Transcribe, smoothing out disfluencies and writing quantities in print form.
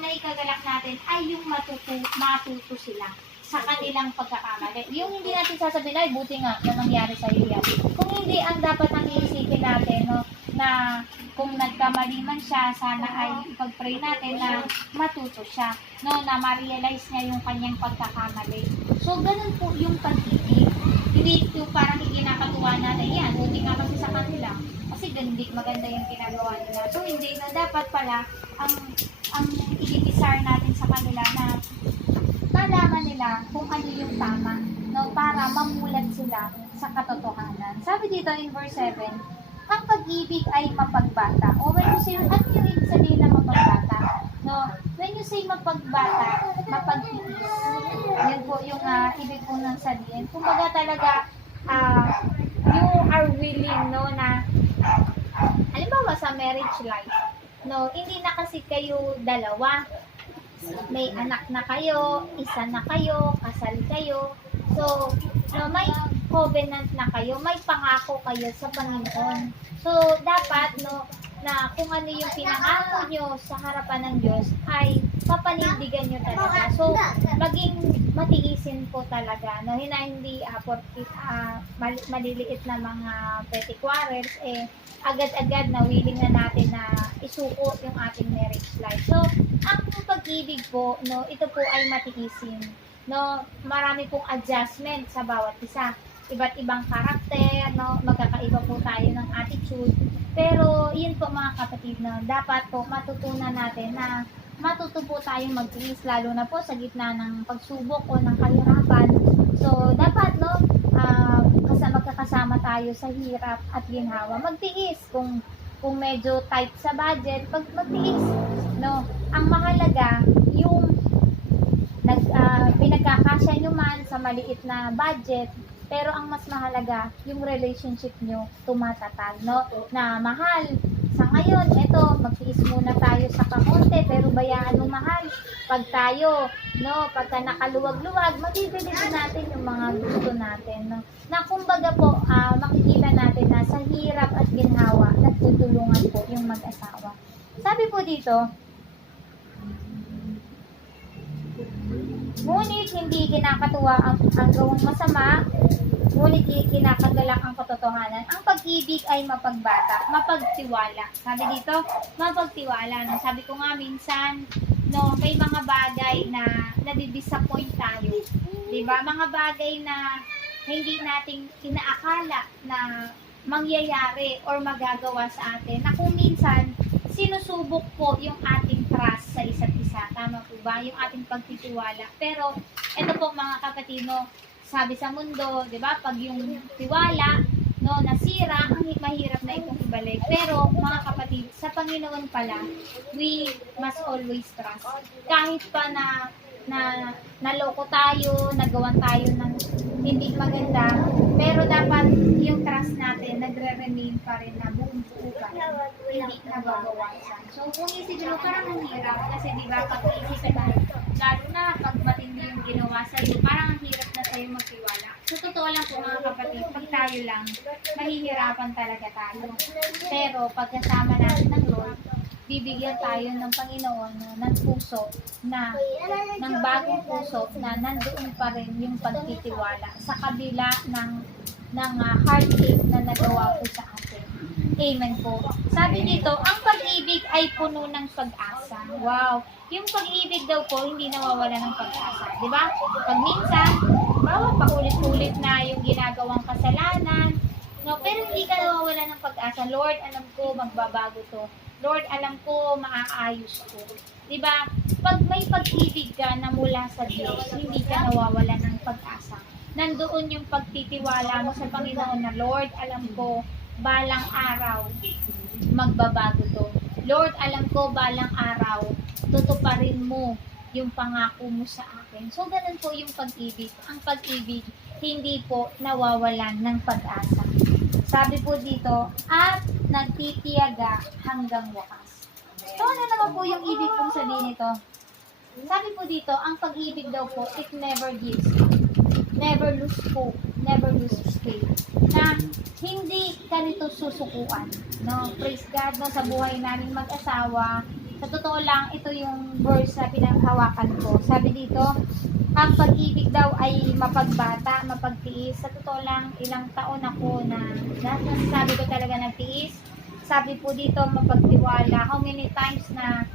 na ikagalak natin ay yung matuto sila sa kanilang pagkakamali. Yung hindi natin sasabihin, ay buti nga na nangyari sa iyo yan. Kung hindi, ang dapat ang iisipin natin, no, na kung nagkamali man siya, sana ay ipag-pray natin na matuto siya, no, na ma-realize niya yung kanyang pagkakamali. So, ganun po yung pag-ibig. Hindi yung parang iginakatuwa natin, yan, buti nga kasi sa kanila. Kasi hindi maganda yung ginagawa nila. So, hindi na dapat pala ang i-desire natin sa kanila na malaman nila kung ano yung tama, no, para mamulat sila sa katotohanan. Sabi dito in verse 7, ang pag-ibig ay mapagbata. O when you say, ano yung ibig sabihin ng mapagbata? No, when you say mapagbata, mapagtiis. Yan po yung ibig po ng sabihin. Kumbaga talaga, you are willing, no, na, halimbawa sa marriage life, no, hindi na kasi kayo dalawa. May anak na kayo, isa na kayo, kasal kayo. So, no, may covenant na kayo, may pangako kayo sa Panginoon. So, dapat, no, na kung ano yung pinangako nyo sa harapan ng Diyos ay papanindigan nyo talaga. So, maging matiisin po talaga, no, hindi maliliit na mga petty quarrels, agad-agad na willing na natin na isuko yung ating marriage life. So, ang pag-ibig po, no, ito po ay matiisin. No, marami pong adjustment sa bawat isa. Iba't ibang karakter, no, magkakaiba po tayo ng attitude. Pero, yun po mga kapatid, no, dapat po matutunan natin na matuto po tayong magtiis, lalo na po sa gitna ng pagsubok o ng kahirapan. So, dapat, no, magkakasama tayo sa hirap at ginhawa. Magtiis kung medyo tight sa budget, magtiis, no. Ang mahalaga yung pinagkakasya nyo man sa maliit na budget, pero ang mas mahalaga yung relationship nyo tumatatag, no, na mahal. Sa ngayon, eto, magtiis muna tayo sa kakonte, pero bayaan mo mahal. Pag tayo, no, pagka nakaluwag-luwag, mabibili din natin yung mga gusto natin, no. Na kumbaga po, makikita natin na sa hirap at ginhawa, nagtutulungan po yung mag-asawa. Sabi po dito, ngunit hindi kinakatuwa ang gawang masama, ngunit kinakagalak ang katotohanan. Ang pag-ibig ay mapagbata, mapagtiwala. Sabi dito, mapagtiwala. No? Sabi ko nga minsan, no, may mga bagay na nadidisappoint tayo. Diba? Mga bagay na hindi nating inaakala na mangyayari or magagawa sa atin. Na kung minsan, sinusubok po yung ating trust sa isa't isa. Tama po ba? Yung ating pagtitiwala. Pero, ito po mga kapatid, no, sabi sa mundo, di ba, pag yung tiwala, no, nasira, ang mahirap na itong ibalik. Pero, mga kapatid, sa Panginoon pala, we must always trust. Kahit pa na naloko tayo, nagawan tayo ng hindi maganda, pero dapat yung trust natin nagre-remain pa rin na buong buo pa rin, hindi nababawasan. So, kung isipin mo, parang ang hirap kasi di ba, pag iisipin mo, lalo na pag matindi yung ginawa sa'yo, parang ang hirap na sa'yo magtiwala. So, totoo lang po mga kapatid, pag tayo lang, mahihirapan talaga tayo. Pero, pagkasama natin ng Lord, bibigyan tayo ng Panginoon ng puso na, ng bagong puso na nandoon pa rin yung pagtitiwala sa kabila ng heartache na nagawa po sa atin. Amen po. Sabi dito, ang pag-ibig ay puno ng pag-asa. Wow! Yung pag-ibig daw po, hindi nawawala ng pag-asa. Diba? Pag minsan, paulit-ulit na yung ginagawang kasalanan, no, pero hindi ka nawawala ng pag-asa. Lord, alam ko, magbabago to. Lord, alam ko, maaayos ko. Diba? Pag may pag-ibig ka na mula sa Diyos, hindi ka nawawala ng pag-asa. Nandoon yung pagtitiwala mo sa Panginoon na, Lord, alam ko, balang araw, magbabago to. Lord, alam ko, balang araw, tutuparin mo yung pangako mo sa akin. So, ganun po yung pag-ibig. Ang pag-ibig, hindi po nawawalan ng pag-asa. Sabi po dito, at nagtitiyaga hanggang wakas. So, ano naman po yung ibig pong sabihin nito? Sabi po dito, ang pag-ibig daw po, it never gives up. Never lose hope. Never lose faith. Na hindi ka nito susukuan. No? Praise God, no? Sa buhay namin mag-asawa, Sa totoo lang, ito yung verse na pinanghawakan ko. Sabi dito, ang pag-ibig daw ay mapagbata, mapagtiis. Sa totoo lang, ilang taon ako na nasasabi ko talaga nagtiis. Sabi po dito, mapagtiwala. How many times na